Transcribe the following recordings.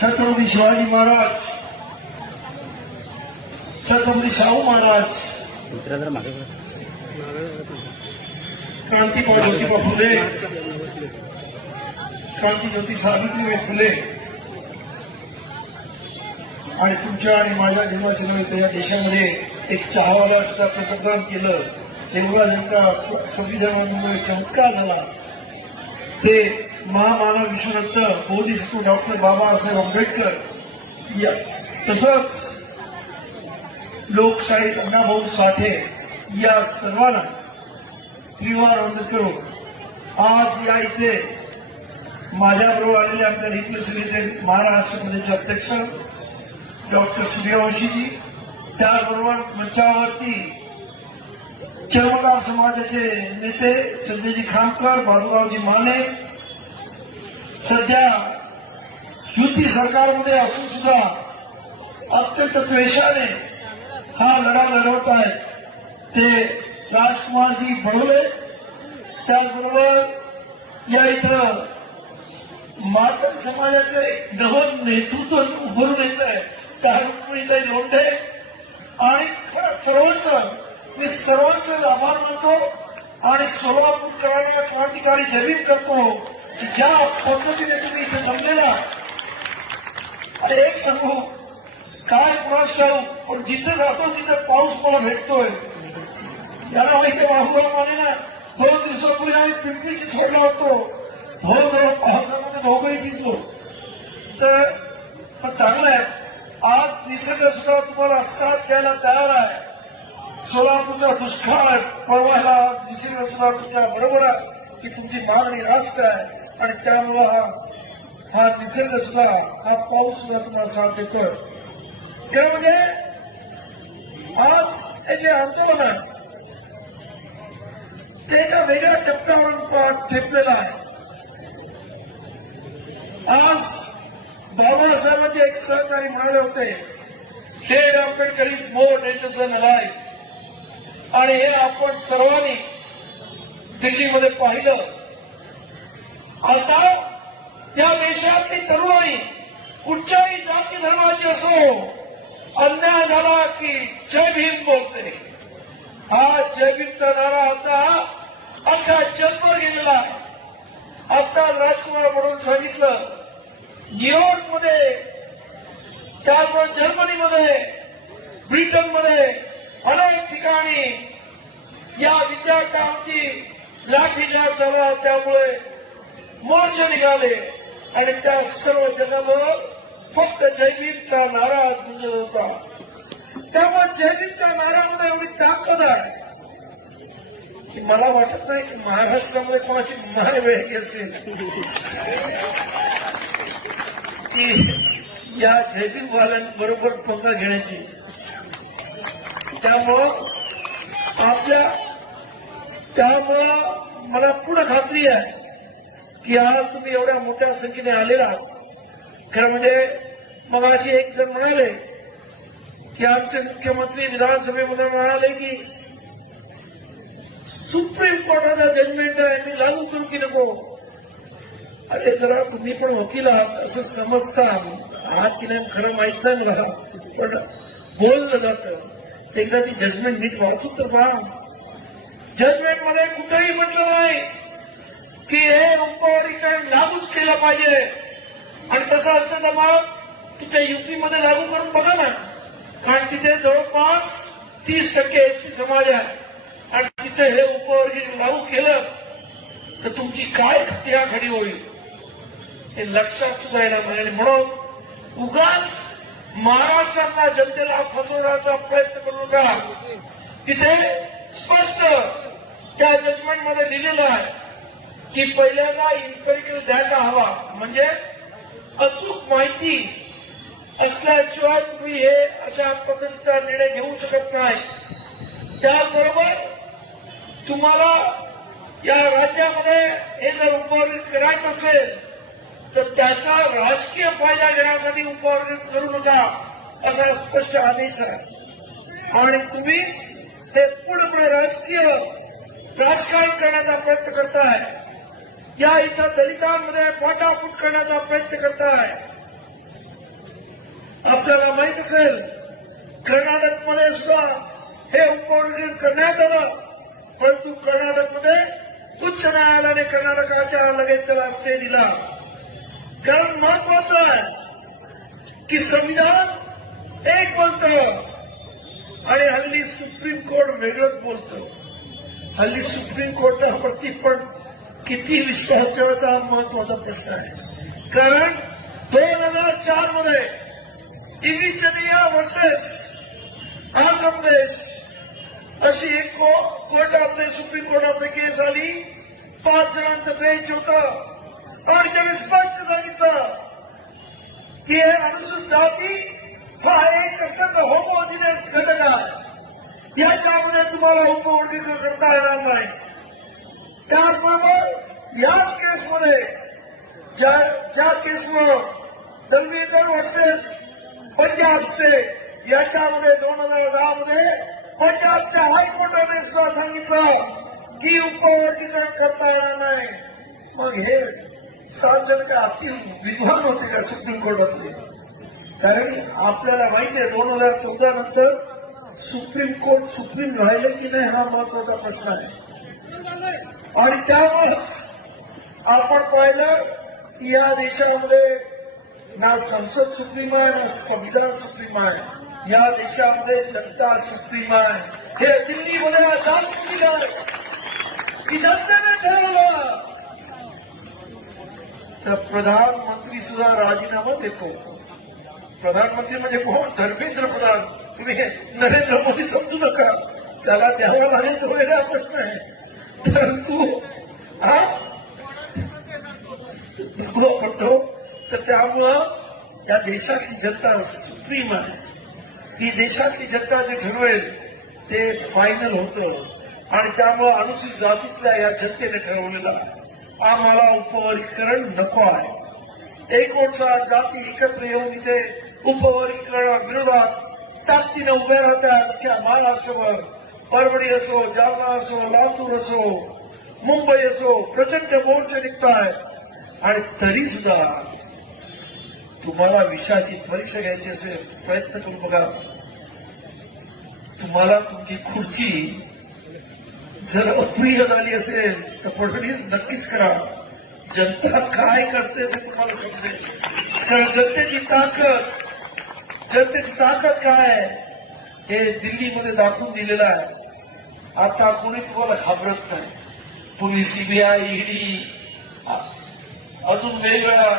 छत्रपती शिवाजी महाराज, छत्रपती शाहू महाराज, क्रांतिबाई ज्योतिबा फुले, क्रांतिज्योती सावित्रीबाई फुले आणि तुमच्या आणि माझ्या जीवनाच्या निमित्त या देशामध्ये एक चहावाला सुद्धा पंतप्रधान केलं. एवढा ज्यांचा संविधानामुळे चमत्कार झाला ते महामानव विश्वरत्न बोधिसत्व डॉक्टर बाबासाहेब आंबेडकर. तसंच लोकशाहीर अण्णाभाऊ साठे या सर्वांना त्रिवार वंदन करून आज या इथे माझ्याबरोबर आलेले आमच्या रिप्रेझेंटेटिव्ह महाराष्ट्र प्रदेशचे अध्यक्ष डॉक्टर सूर्यवंशीजी, त्याचबरोबर मंचावरती चर्मकार समाजाचे नेते संजयजी खामकर, बाबूरावजी माने सध्या युती सरकारमध्ये असून सुद्धा अत्यंत द्वेषाने हा लढा लढवत आहेत ते राजकुमारजी बडोले. त्याचबरोबर या इथं मातंग समाजाचे नवं नेतृत्व उभरून येत आहे त्या रुक्मिणीताई लोंढे आणि मी सर्वांचे आभार मानतो आणि सोलापूरकरांना क्रांतिकारी जमीन करतो की ज्या पद्धतीने तुम्ही इथे जमलेला. आणि एक सांगू काय कुणास ठाऊ पण जिथे जातो तिथे पाऊस मला भेटतोय. याला माहिती बाबूराव माने ना 2 दिवसापूर्वी आम्ही पिंपरीची सोडला होतो. थोडं पावसामध्ये दोघंही भिजलो तर चांगलं आहे. आज निसर्ग सुद्धा तुम्हाला साथ द्यायला तयार आहे. सोलापूरचा दुष्काळ पळवायला निसर्ग सुद्धा तुमच्या बरोबर आहे की तुमची मागणी रास्त आहे आणि त्यामुळं हा निसर्ग सुद्धा हा पाऊस सुद्धा तुम्हाला साथ देतोय. खरं म्हणजे आज हे जे आंदोलन आहे ते एका वेगळ्या टप्प्यावरून ठेपलेलं आहे. आज बाबासाहेबांचे एक सहकारी म्हणाले होते हे Ambedkar is more dangerous than alive. आणि हे आपण सर्वांनी दिल्लीमध्ये पाहिलं. आता या देशातली तरुणाई कुठच्याही जाती धर्माची असो अन्याय झाला की जय भीम बोलते. हा जय भीमचा नारा आता अख्खा जगभर गेलेला आहे. आता राजकुमार म्हणून सांगितलं न्यूयॉर्कमध्ये, त्याचबरोबर जर्मनीमध्ये, ब्रिटनमध्ये अनेक ठिकाणी या विद्यार्थ्यांची लाठीचार्ज झाला. त्यामुळे मोर्चे निघाले आणि त्या सर्व जगावर फक्त जयभीमचा नारा आज गुंजत होता. त्यामुळे जयभीमच्या नाऱ्यामध्ये एवढी ताकद आहे की मला वाटत नाही की महाराष्ट्रामध्ये कोणाची मान वेळी असेल की या जयभीमवाल्यांबरोबर पंगा घेण्याची. त्यामुळं मला पूर्ण खात्री आहे की आज तुम्ही एवढ्या मोठ्या संख्येने आलेला आहात. खरं म्हणजे मग अशी एक जण म्हणाले की आमचे मुख्यमंत्री विधानसभेमध्ये म्हणाले की सुप्रीम कोर्टाचा जजमेंट आहे मी लागू करू की नको. अरे जरा तुम्ही पण वकील आहात असं समजता आहात की नाही खरं माहित नाही मला पण बोललं जातं. एकदा ती जजमेंट नीट वाचून तर पहा. जजमेंट मध्ये कुठेही म्हटलं नाही की हे उपवर्गीकरण लागूच केलं पाहिजे. आणि तसं असतं तर मग तिथे युपीमध्ये लागू करून बघा ना. कारण तिथे जवळपास 30% एससी समाज आहे आणि तिथे हे उपवर्गीकरण लागू केलं तर तुमची काय खडी होईल हे लक्षात सुद्धा येणार नाही. आणि म्हणून उगाच महाराष्ट्रातल्या जनतेला फसवण्याचा प्रयत्न करू नका. तिथे स्पष्ट त्या जजमेंटमध्ये लिहिलेलं आहे की पहिल्यांदा इन्क्वायरी द्यायला हवा म्हणजे अचूक माहिती असल्याशिवाय तुम्ही हे अशा पद्धतीचा निर्णय घेऊ शकत नाही. त्याचबरोबर तुम्हाला या राज्यामध्ये हे जर उपवर्गीकरण करायचं असेल तर त्याचा राजकीय फायदा घेण्यासाठी उपवर्गीकरण करू नका असा स्पष्ट आदेश आहे. आणि तुम्ही हे पूर्णपणे राजकीय राजकारण करण्याचा प्रयत्न करताय. या इथं दलितांमध्ये फाटाफूट करण्याचा प्रयत्न करताय. आपल्याला माहित असेल कर्नाटकमध्ये सुद्धा हे उपवर्गीकरण करण्यात आलं, परंतु कर्नाटकमध्ये उच्च न्यायालयाने कर्नाटकाच्या लगेच त्याला स्टे दिला. कारण महत्वाचं आहे की संविधान एक बोलतं आणि हल्ली सुप्रीम कोर्ट वेगळंच बोलतं. हल्ली सुप्रीम कोर्टावरती पण किती विश्वास ठेवायचा हा महत्वाचा प्रश्न आहे. कारण 2004 मध्ये इविचनिया वर्सेस आंध्र प्रदेश अशी एक कोर्टामध्ये सुप्रीम कोर्टामध्ये केस आली. 5 जणांचं बेंच होतं आणि त्याने स्पष्ट सांगितलं की हे अनुसूचित जाती हा एक असं होमोजिनियस घटक आहे, याच्यामध्ये तुम्हाला उपवर्गीकरण करता येणार नाही. त्याचबरोबर याच केसमध्ये ज्या केसमुळे दलवीर वर्सेस पंजाब स्टेट याच्यामध्ये 2010 मध्ये पंजाबच्या हायकोर्टाने सुद्धा सांगितलं की उपवर्गीकरण करता येणार नाही. मग हे 7 जण काय अति विद्वान होते का सुप्रीम कोर्टातले? कारण आपल्याला माहिती आहे 2014 नंतर सुप्रीम कोर्ट सुप्रीम राहिलं की नाही हा महत्वाचा प्रश्न आहे. आणि त्यामुळेच आपण पाहिलं की या देशामध्ये ना संसद सुप्रीम आहे ना संविधान सुप्रीम आहे. या देशामध्ये जनता सुप्रीम आहे. हे दिल्लीमध्ये दाखवून दिलं की जनतेने ठरवलं तर प्रधानमंत्री सुद्धा राजीनामा देतो. प्रधानमंत्री म्हणजे कोण? धर्मेंद्र प्रधान. तुम्ही नरेंद्र मोदी समजू नका, त्याला द्यावा लागेल तो वेगळा प्रश्न आहे. परंतु म्हणतो तर त्यामुळं या देशातली जनता सुप्रीम आहे. ही देशातली जनता जे ठरवेल ते फायनल होतं आणि त्यामुळं अनुसूचित जातीतल्या या जनतेने ठरवलेलं आम्हाला उपवर्गीकरण नको आहे. एकोणचा जाती एकत्र येऊन इथे उपवर्गीकरणाविरोधात ताकदीने उभे राहतात. अख्ख्या महाराष्ट्रभर परभणी असो, जालना असो, लातूर असो, मुंबई असो प्रचंड मोर्चे निघतायत. आणि तरी सुद्धा तुम्हाला विषयाची परीक्षा घ्यायची असेल प्रयत्न करून बघा. तुम्हाला तुमची खुर्ची जर अप्रिय झाली असेल तर फडणवीस नक्कीच करा. जनता काय करते ते तुम्हाला समजेल. कारण जनतेची ताकद काय आहे हे दिल्लीमध्ये दाखवून दिलेलं आहे. आता कोणी तुम्हाला घाबरत नाही. पोलीस, सीबीआय, ईडी अजून वेगवेगळ्या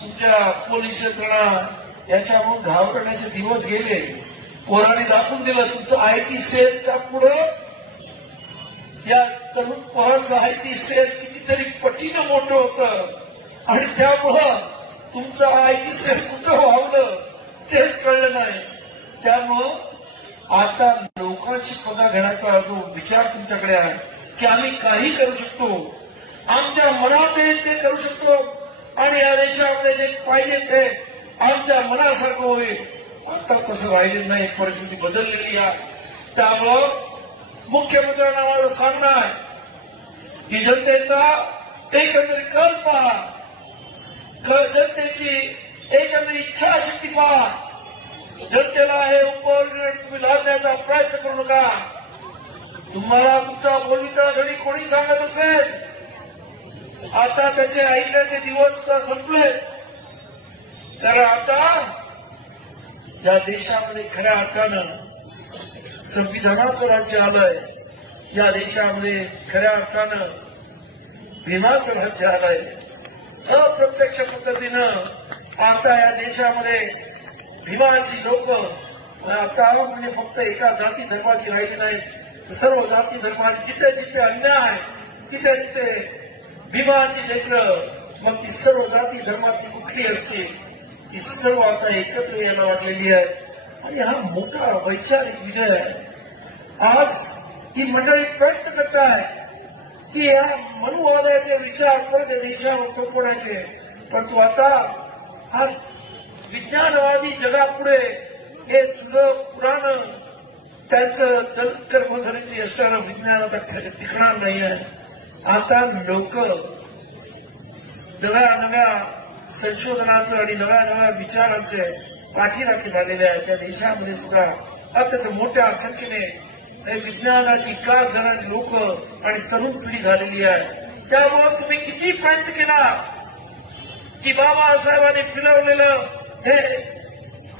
तुमच्या पोलीस यंत्रणा याच्यामुळे घाबरण्याचे दिवस गेले. कोणाने दाखवून दिलं तुमचं आयटी सेलच्या पुढं या तरुण पोरांचं आयटी सेल कितीतरी पटीनं मोठं होतं आणि त्यामुळं तुमचं आयटी सेल कुठं व्हावलं तेच कळलं नाही. त्यामुळं आता लोकांची पगार घेण्याचा जो विचार तुमच्याकडे आहे की आम्ही काही करू शकतो, आमच्या मनात येईल ते करू शकतो आणि या देशामध्ये जे पाहिजे ते आमच्या मनासारखं होईल, आता तसं राहिलेलं नाही. परिस्थिती बदललेली आहे. त्यामुळं मुख्यमंत्र्यांना माझं सांगणं आहे की जनतेचा एकंदरीत कल पहा, जनतेची एकंदरीत इच्छाशक्ती पहा. जनतेला हे उपवर्गीकरण तुम्ही लादण्याचा प्रयत्न करू नका. तुम्हाला तुमचा बोलणीचा जरी कोणी सांगत असेल आता त्याचे ऐकण्याचे दिवस संपले. तर आता या देशामध्ये खऱ्या अर्थानं संविधानाचं राज्य आलंय. या देशामध्ये खऱ्या अर्थानं भीमाचं राज्य आलंय. अप्रत्यक्ष पद्धतीनं आता या देशामध्ये भीमाची लोक आता म्हणजे फक्त एका जाती धर्माची राहिली नाही तर सर्व जाती धर्माची जिथे जिथे अन्याय आहे तिथे तिथे भीमाची लेकरं, मग ती सर्व जाती धर्माची कुठली असते ती सर्व आता एकत्र यायला वाटलेली आहे. आणि हा मोठा वैचारिक विजय आहे. आज ही मंडळी प्रयत्न करत आहे की या मनुवादाचे विचार परत या देशावर थोपवण्याचे, परंतु आता हा विज्ञानवादी जगापुढे हे जुनं पुराण त्यांचं कर्मधरित्री असणारं विज्ञान आता टिकणार नाही आहे. आता लोक नव्या नव्या संशोधनाचं आणि नव्या नव्या विचारांचे पाठीराखी झालेल्या आहेत. त्या देशामध्ये सुद्धा अत्यंत मोठ्या संख्येने विज्ञानाची कास जाणारी लोक आणि तरुण पिढी झालेली आहे. त्यामुळे तुम्ही किती प्रयत्न केला की बाबासाहेबांनी फिरवलेलं हे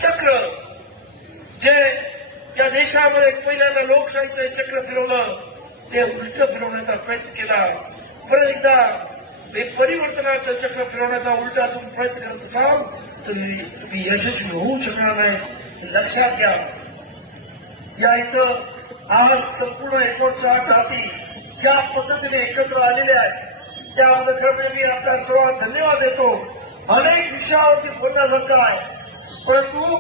चक्र, जे या देशामध्ये पहिल्यांदा लोकशाहीचं चक्र फिरवलं, ते उलट फिरवण्याचा प्रयत्न केला. परत एकदा हे परिवर्तनाचं चक्र फिरवण्याचा उलटा तुम्ही प्रयत्न करत असाल तर तुम्ही यशस्वी होऊ शकणार नाही. लक्षात घ्या. या इथं आज संपूर्ण 59 जाती ज्या पद्धतीने एकत्र आलेल्या आहेत त्यामध्ये खरं मी आपल्या सर्वांना धन्यवाद देतो. अनेक विषयावरती बोलण्यासारखं आहे, परंतु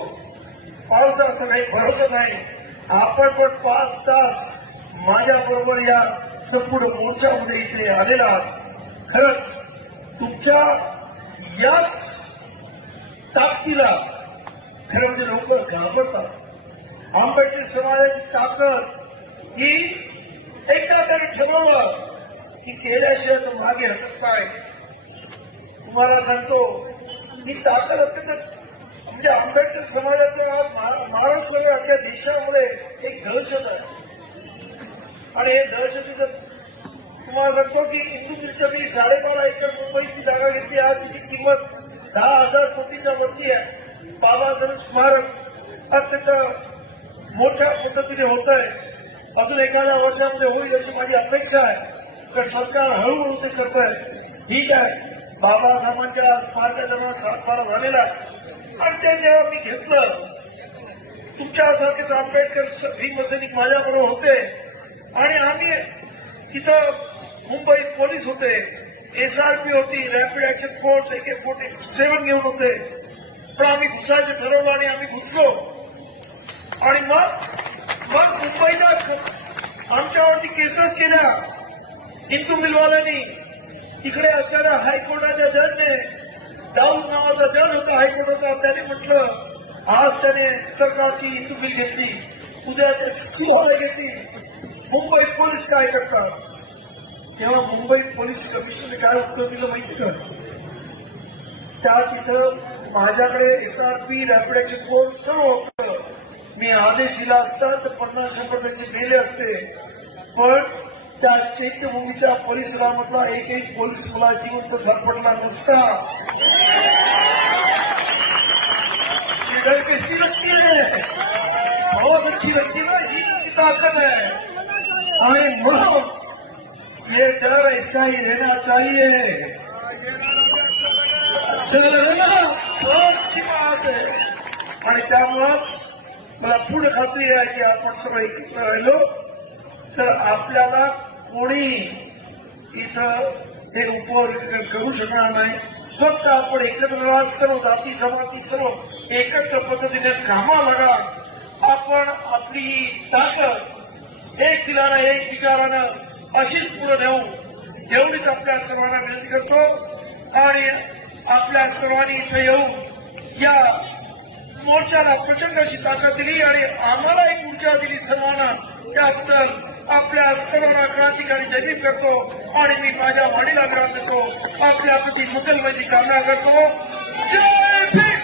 पावसाचा काही भरोसा नाही. आपण पण 5 तास माझ्या बरोबर या संपूर्ण मोर्चामध्ये इथे आलेला आहात. खरंच तुमच्या याच ताकदीला खरं म्हणजे लोक घाबरतात. आंबेडकर समाजाची ताकद ही एकदा तरी ठरवलं की केल्याशिवाय तो मागे हटत नाही. तुम्हाला सांगतो ही ताकद अत्यंत म्हणजे आंबेडकर समाजाचं आज महाराष्ट्र अख्ख्या देशामध्ये एक दहशत आहे. आणि हे दहशतीचं तुम्हाला सांगतो की इंदुगिरीच्या मी 12.5 एकर मुंबईची जागा घेतली. आज तिची किंमत 10,000 कोटीच्या वरती आहे. बाबासाहेब स्मारक अत्यंत मोठ्या पद्धतीने होत आहे. अजून एखाद्या वर्षामध्ये होईल अशी माझी अपेक्षा आहे. तर सरकार हळूहळू ते करत आहे. ठीक आहे, बाबासाहेबांच्या स्मारकाचा 7-12 झालेला आहे. आणि ते जेव्हा मी घेतलं, तुमच्यासारखेच आंबेडकर भीमसैनिक माझ्याबरोबर होते आणि आम्ही तिथं मुंबईत पोलीस होते, SRP होती, रॅपिड ऍक्शन फोर्स AK-47 घेऊन होते. पण आम्ही घुसायचं ठरवलं आणि आम्ही घुसलो. आणि मग मुंबईला आमच्यावरती केसेस केल्या हिंदू मिलवाल्यांनी. तिकडे असणाऱ्या हायकोर्टाच्या जजने, दाऊद नावाचा जज होता हायकोर्टाचा, त्याने म्हटलं आज त्याने सरकारची हिंदू बिल घेतली, उद्या ते सुहाळे घेतली. मुंबई पोलीस काय करतात? तेव्हा मुंबई पोलीस कमिशनरने काय उत्तर दिलं माहिती का? त्या तिथं माझ्याकडे SRP रॅपिड ऍक्शन फोर्स सर्व होतं. मी आदेश दिला असता तर 50-100 त्यांचे मेले असते. पण त्या चैत्यभूमीच्या परिसरामधला एकही पोलीस मला जिवंत सापडला नसता. कशी रक्ती आहे, बहुत अच्छी रक्ती ना, ही ताकत है. आणि मग ये डर ऐसा ही रहना चाहिए. बहुत अच्छी बात है. आणि त्यामुळंच मला पूर्ण खात्री आहे की आपण सगळे एकत्र राहिलो तर आपल्याला कोणी इथं हे उपवर्ग करू शकणार नाही. फक्त आपण एकत्र राहा, सर्व जाती जमाती सर्व एकत्र पद्धतीने कामा लागा. आपण आपली ताकद एक दिलानं एक विचारानं अशीच पुढे नेऊ, एवढीच आपल्या सर्वांना विनंती करतो. आणि आपल्या सर्वांनी इथं येऊन या मोर्चाला प्रचंड अशी ताकद दिली आणि आम्हाला एक ऊर्जा दिली सर्वांना. त्याबद्दल आपल्या सर्वांना क्रांतिकारी जयभीम करतो आणि मी माझ्या वाणीला विराम देतो. आपल्या प्रति मंगलमय कामना करतो. जय भीम.